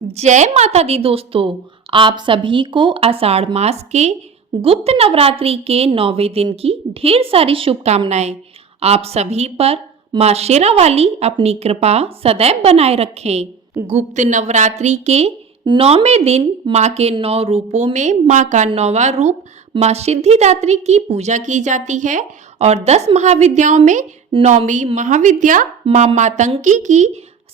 जय माता दी दोस्तों। आप सभी को आषाढ़ मास के गुप्त नवरात्रि के 9वें दिन की ढेर सारी शुभकामनाएं। आप सभी पर माँ शेरावाली अपनी कृपा सदैव बनाए रखें। गुप्त नवरात्रि के 9वें दिन माँ के 9 रूपों में माँ का 9वां रूप माँ सिद्धिदात्री की पूजा की जाती है और 10 महाविद्याओं में 9वीं महाविद्या माँ मातंगी की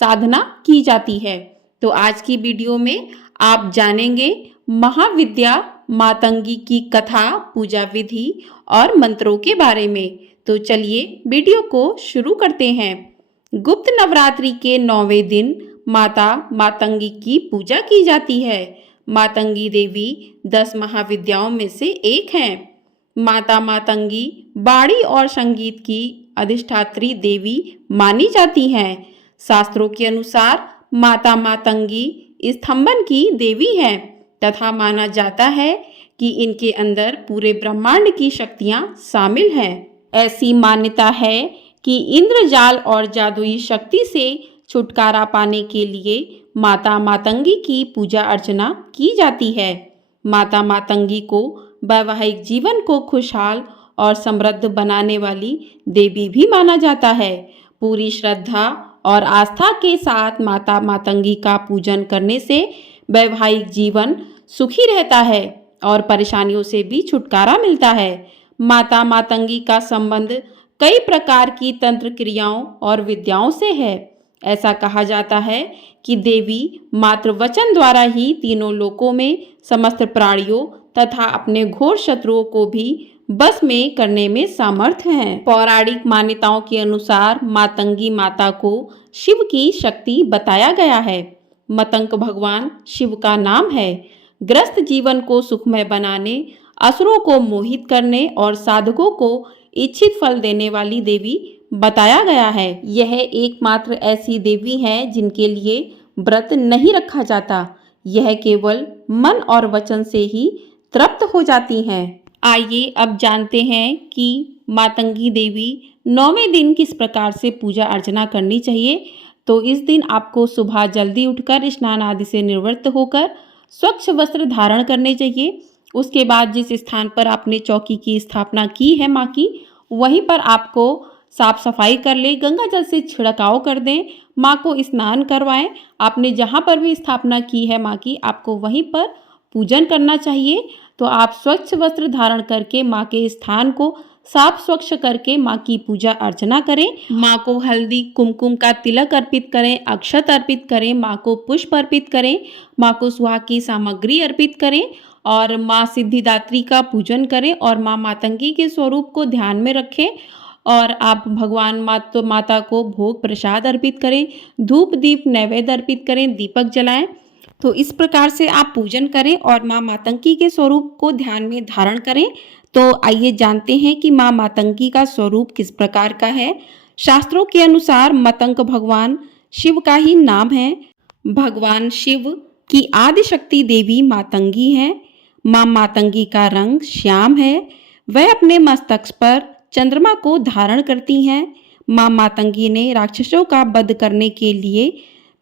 साधना की जाती है। तो आज की वीडियो में आप जानेंगे महाविद्या मातंगी की कथा, पूजा विधि और मंत्रों के बारे में। तो चलिए वीडियो को शुरू करते हैं। गुप्त नवरात्रि के 9वें दिन माता मातंगी की पूजा की जाती है। मातंगी देवी 10 महाविद्याओं में से एक हैं। माता मातंगी बाणी और संगीत की अधिष्ठात्री देवी मानी जाती हैं। शास्त्रों के अनुसार माता मातंगी स्तंभन की देवी है तथा माना जाता है कि इनके अंदर पूरे ब्रह्मांड की शक्तियां शामिल हैं। ऐसी मान्यता है कि इंद्रजाल और जादुई शक्ति से छुटकारा पाने के लिए माता मातंगी की पूजा अर्चना की जाती है। माता मातंगी को वैवाहिक जीवन को खुशहाल और समृद्ध बनाने वाली देवी भी माना जाता है। पूरी श्रद्धा और आस्था के साथ माता मातंगी का पूजन करने से वैवाहिक जीवन सुखी रहता है और परेशानियों से भी छुटकारा मिलता है। माता मातंगी का संबंध कई प्रकार की तंत्र क्रियाओं और विद्याओं से है। ऐसा कहा जाता है कि देवी मात्र वचन द्वारा ही तीनों लोकों में समस्त प्राणियों तथा अपने घोर शत्रुओं को भी बस में करने में सामर्थ हैं। पौराणिक मान्यताओं के अनुसार मातंगी माता को शिव की शक्ति बताया गया है। मतंग भगवान शिव का नाम है। ग्रस्त जीवन को सुखमय बनाने, असुरों को मोहित करने और साधकों को इच्छित फल देने वाली देवी बताया गया है। यह एकमात्र ऐसी देवी है जिनके लिए व्रत नहीं रखा जाता। यह केवल मन और वचन से ही तृप्त हो जाती हैं। आइए अब जानते हैं कि मातंगी देवी 9वें दिन किस प्रकार से पूजा अर्चना करनी चाहिए। तो इस दिन आपको सुबह जल्दी उठकर स्नान आदि से निवृत्त होकर स्वच्छ वस्त्र धारण करने चाहिए। उसके बाद जिस स्थान पर आपने चौकी की स्थापना की है माँ की, वहीं पर आपको साफ सफाई कर ले, गंगा जल से छिड़काव कर दें, माँ को स्नान करवाएं। आपने जहाँ पर भी स्थापना की है माँ की, आपको वहीं पर पूजन करना चाहिए। तो आप स्वच्छ वस्त्र धारण करके माँ के स्थान को साफ स्वच्छ करके माँ की पूजा अर्चना करें। माँ को हल्दी कुमकुम का तिलक अर्पित करें, अक्षत अर्पित करें, माँ को पुष्प अर्पित करें, माँ को सुहाग की सामग्री अर्पित करें और माँ सिद्धिदात्री का पूजन करें और माँ मातंगी के स्वरूप को ध्यान में रखें। और आप भगवान माता को भोग प्रसाद अर्पित करें, धूप दीप नैवेद्य अर्पित करें, दीपक जलाएं। तो इस प्रकार से आप पूजन करें और माँ मातंगी के स्वरूप को ध्यान में धारण करें। तो आइए जानते हैं कि माँ मातंगी का स्वरूप किस प्रकार का है। शास्त्रों के अनुसार मतंग भगवान शिव का ही नाम है। भगवान शिव की आदि शक्ति देवी मातंगी है। माँ मातंगी का रंग श्याम है। वह अपने मस्तक पर चंद्रमा को धारण करती हैं। माँ मातंगी ने राक्षसों का वध करने के लिए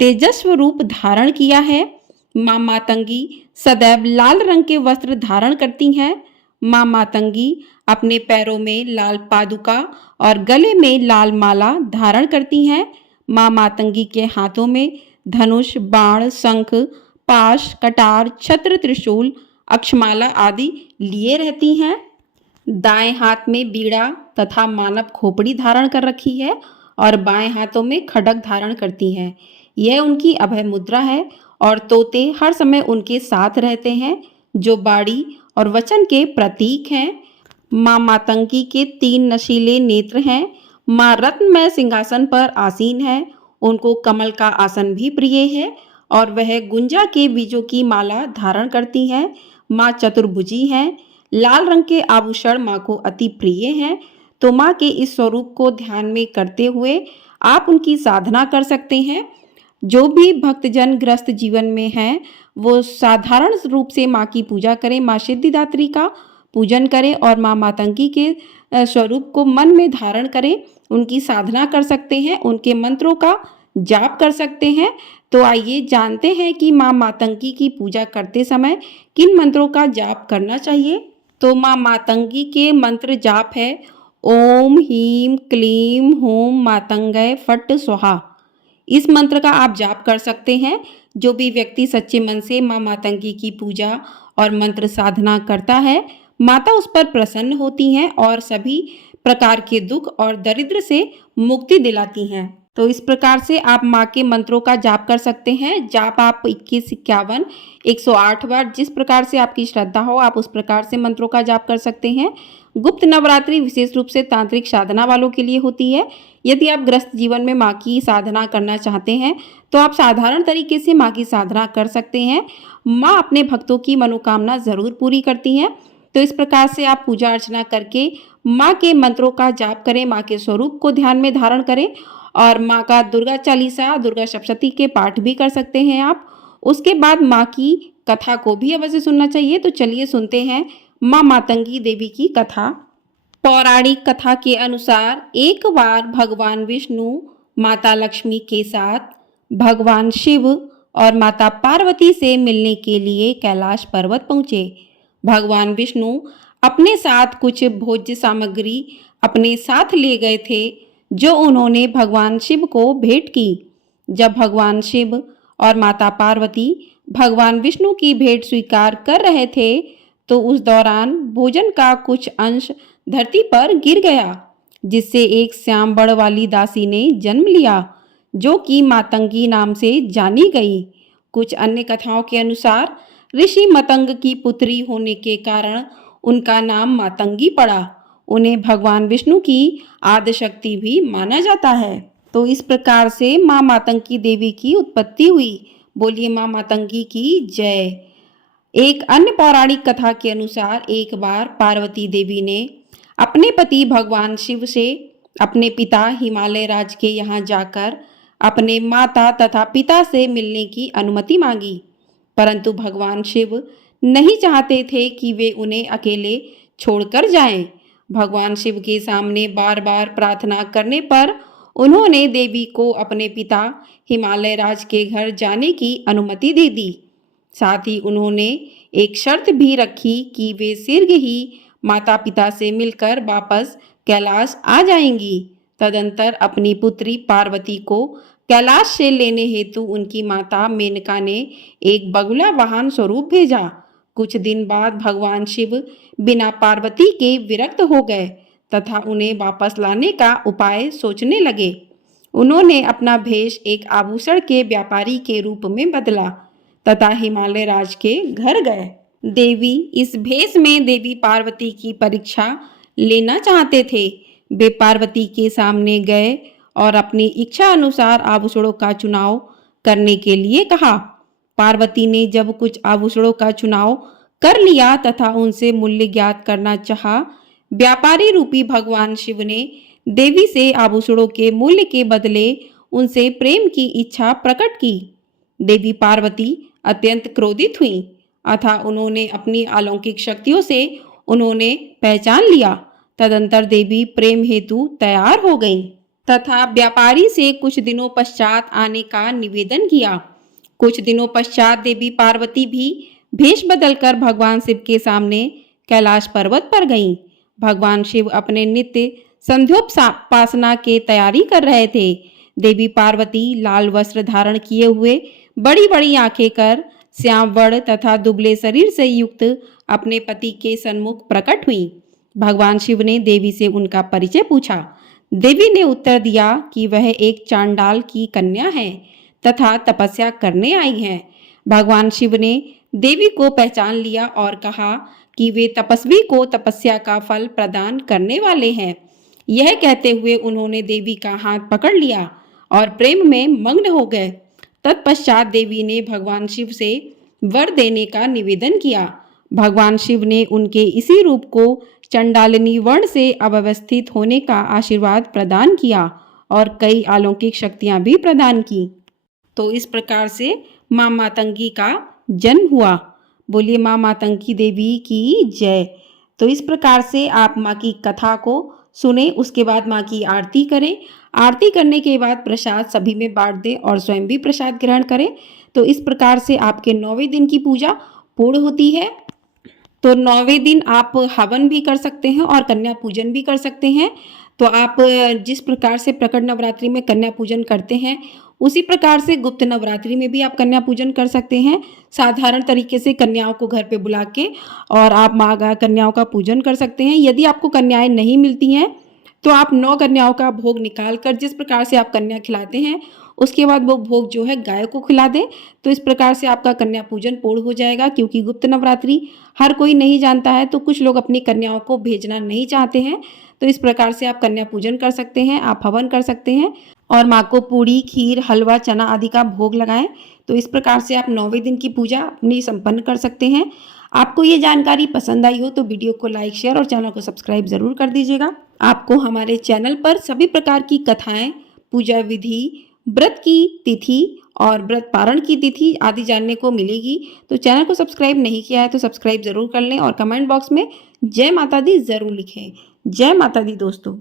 तेजस्व रूप धारण किया है। माँ मातंगी सदैव लाल रंग के वस्त्र धारण करती हैं। माँ मातंगी अपने पैरों में लाल पादुका और गले में लाल माला धारण करती हैं। माँ मातंगी के हाथों में धनुष, बाण, शंख, पाश, कटार, छत्र, त्रिशूल, अक्षमाला आदि लिए रहती हैं। दाएं हाथ में बीड़ा तथा मानव खोपड़ी धारण कर रखी है और बाएं हाथों में खड्ग धारण करती हैं। यह उनकी अभय मुद्रा है और तोते हर समय उनके साथ रहते हैं, जो बाड़ी और वचन के प्रतीक हैं। माँ मातंगी के 3 नशीले नेत्र हैं। माँ रत्नमय सिंहासन पर आसीन है। उनको कमल का आसन भी प्रिय है और वह गुंजा के बीजों की माला धारण करती हैं। माँ चतुर्भुजी हैं। लाल रंग के आभूषण माँ को अति प्रिय हैं। तो माँ के इस स्वरूप को ध्यान में करते हुए आप उनकी साधना कर सकते हैं। जो भी भक्तजन ग्रस्त जीवन में हैं, वो साधारण रूप से माँ की पूजा करें, माँ सिद्धिदात्री का पूजन करें और माँ मातंगी के स्वरूप को मन में धारण करें। उनकी साधना कर सकते हैं, उनके मंत्रों का जाप कर सकते हैं। तो आइए जानते हैं कि माँ मातंगी की पूजा करते समय किन मंत्रों का जाप करना चाहिए। तो माँ मातंगी के मंत्र जाप है ओम हीम क्लीम हूम मातंगय फट स्वाहा। इस मंत्र का आप जाप कर सकते हैं। जो भी व्यक्ति सच्चे मन से माँ मातंगी की पूजा और मंत्र साधना करता है, माता उस पर प्रसन्न होती हैं और सभी प्रकार के दुख और दरिद्र से मुक्ति दिलाती हैं। तो इस प्रकार से आप माँ के मंत्रों का जाप कर सकते हैं। जाप आप 21, 51, 108 बार, जिस प्रकार से आपकी श्रद्धा हो आप उस प्रकार से मंत्रों का जाप कर सकते हैं। गुप्त नवरात्रि विशेष रूप से तांत्रिक साधना वालों के लिए होती है। यदि आप गृहस्थ जीवन में माँ की साधना करना चाहते हैं तो आप साधारण तरीके से माँ की साधना कर सकते हैं। माँ अपने भक्तों की मनोकामना जरूर पूरी करती हैं। तो इस प्रकार से आप पूजा अर्चना करके माँ के मंत्रों का जाप करें, माँ के स्वरूप को ध्यान में धारण करें और माँ का दुर्गा चालीसा, दुर्गा सप्तशती के पाठ भी कर सकते हैं आप। उसके बाद माँ की कथा को भी अवश्य सुनना चाहिए। तो चलिए सुनते हैं माँ मातंगी देवी की कथा। पौराणिक कथा के अनुसार एक बार भगवान विष्णु माता लक्ष्मी के साथ भगवान शिव और माता पार्वती से मिलने के लिए कैलाश पर्वत पहुँचे। भगवान विष्णु अपने साथ कुछ भोज्य सामग्री अपने साथ ले गए थे जो उन्होंने भगवान शिव को भेंट की। जब भगवान शिव और माता पार्वती भगवान विष्णु की भेंट स्वीकार कर रहे थे तो उस दौरान भोजन का कुछ अंश धरती पर गिर गया, जिससे एक श्याम बड़ वाली दासी ने जन्म लिया जो कि मातंगी नाम से जानी गई। कुछ अन्य कथाओं के अनुसार ऋषि मतंग की पुत्री होने के कारण उनका नाम मातंगी पड़ा। उन्हें भगवान विष्णु की आदिशक्ति भी माना जाता है। तो इस प्रकार से माँ मातंगी देवी की उत्पत्ति हुई। बोलिए माँ मातंगी की जय। एक अन्य पौराणिक कथा के अनुसार एक बार पार्वती देवी ने अपने पति भगवान शिव से अपने पिता हिमालय राज के यहाँ जाकर अपने माता तथा पिता से मिलने की अनुमति मांगी, परंतु भगवान शिव नहीं चाहते थे कि वे उन्हें अकेले छोड़कर जाएं। भगवान शिव के सामने बार बार प्रार्थना करने पर उन्होंने देवी को अपने पिता हिमालय राज के घर जाने की अनुमति दे दी। साथ ही उन्होंने एक शर्त भी रखी कि वे शीघ्र ही माता पिता से मिलकर वापस कैलाश आ जाएंगी। तदंतर अपनी पुत्री पार्वती को कैलाश से लेने हेतु उनकी माता मेनका ने एक बगुला वाहन स्वरूप भेजा। कुछ दिन बाद भगवान शिव बिना पार्वती के विरक्त हो गए तथा उन्हें वापस लाने का उपाय सोचने लगे। उन्होंने अपना भेष एक आभूषण के व्यापारी के रूप में बदला तथा हिमालय राज के घर गए। देवी इस भेष में देवी पार्वती की परीक्षा लेना चाहते थे। वे पार्वती के सामने गए और अपनी इच्छा अनुसार आभूषणों का चुनाव करने के लिए कहा। पार्वती ने जब कुछ आभूषणों का चुनाव कर लिया तथा उनसे मूल्य ज्ञात करना चाहा, व्यापारी रूपी भगवान शिव ने देवी से आभूषणों के मूल्य के बदले उनसे प्रेम की इच्छा प्रकट की। देवी पार्वती अत्यंत क्रोधित हुई अतः उन्होंने अपनी अलौकिक शक्तियों से उन्होंने पहचान लिया। तदंतर देवी प्रेम हेतु तैयार हो गईं तथा व्यापारी से कुछ दिनों पश्चात आने का निवेदन किया। कुछ दिनों पश्चात देवी पार्वती भी भेष बदलकर भगवान शिव के सामने कैलाश पर्वत पर गईं। भगवान शिव अपने नित्य संध्योपासना के तैयारी कर रहे थे। देवी पार्वती लाल वस्त्र धारण किए हुए बड़ी बड़ी आंखें कर श्याम वर्ण तथा दुबले शरीर से युक्त अपने पति के सन्मुख प्रकट हुई। भगवान शिव ने देवी से उनका परिचय पूछा। देवी ने उत्तर दिया कि वह एक चांडाल की कन्या है तथा तपस्या करने आई है। भगवान शिव ने देवी को पहचान लिया और कहा कि वे तपस्वी को तपस्या का फल प्रदान करने वाले हैं। यह कहते हुए उन्होंने देवी का हाथ पकड़ लिया और प्रेम में मग्न हो गए। तत्पश्चात देवी ने भगवान शिव से वर देने का निवेदन किया। भगवान शिव ने उनके इसी रूप को चंडालिनी वर्ण से अव्यवस्थित होने का आशीर्वाद प्रदान किया और कई अलौकिक शक्तियां भी प्रदान की। तो इस प्रकार से माँ मातंगी का जन्म हुआ। बोलिए माँ मातंगी देवी की जय। तो इस प्रकार से आप माँ की कथा को सुने, उसके बाद माँ की आरती करें। आरती करने के बाद प्रसाद सभी में बांट दें और स्वयं भी प्रसाद ग्रहण करें। तो इस प्रकार से आपके 9वें दिन की पूजा पूर्ण होती है। तो 9वें दिन आप हवन भी कर सकते हैं और कन्या पूजन भी कर सकते हैं। तो आप जिस प्रकार से प्रकट नवरात्रि में कन्या पूजन करते हैं, उसी प्रकार से गुप्त नवरात्रि में भी आप कन्या पूजन कर सकते हैं। साधारण तरीके से कन्याओं को घर पे बुला के और आप माँ कन्याओं का पूजन कर सकते हैं। यदि आपको कन्याएं नहीं मिलती हैं, तो आप 9 कन्याओं का भोग निकाल कर जिस प्रकार से आप कन्या खिलाते हैं, उसके बाद वो भोग जो है गाय को खिला दें। तो इस प्रकार से आपका कन्या पूजन पूर्ण हो जाएगा। क्योंकि गुप्त नवरात्रि हर कोई नहीं जानता है, तो कुछ लोग अपनी कन्याओं को भेजना नहीं चाहते हैं। तो इस प्रकार से आप कन्या पूजन कर सकते हैं, आप हवन कर सकते हैं और माँ को पूड़ी, खीर, हलवा, चना आदि का भोग लगाएं। तो इस प्रकार से आप 9वें दिन की पूजा अपनी संपन्न कर सकते हैं। आपको ये जानकारी पसंद आई हो तो वीडियो को लाइक, शेयर और चैनल को सब्सक्राइब ज़रूर कर दीजिएगा। आपको हमारे चैनल पर सभी प्रकार की कथाएं, पूजा विधि, व्रत की तिथि और व्रत पारण की तिथि आदि जानने को मिलेगी। तो चैनल को सब्सक्राइब नहीं किया है तो सब्सक्राइब ज़रूर कर लें और कमेंट बॉक्स में जय माता दी ज़रूर लिखें। जय माता दी दोस्तों।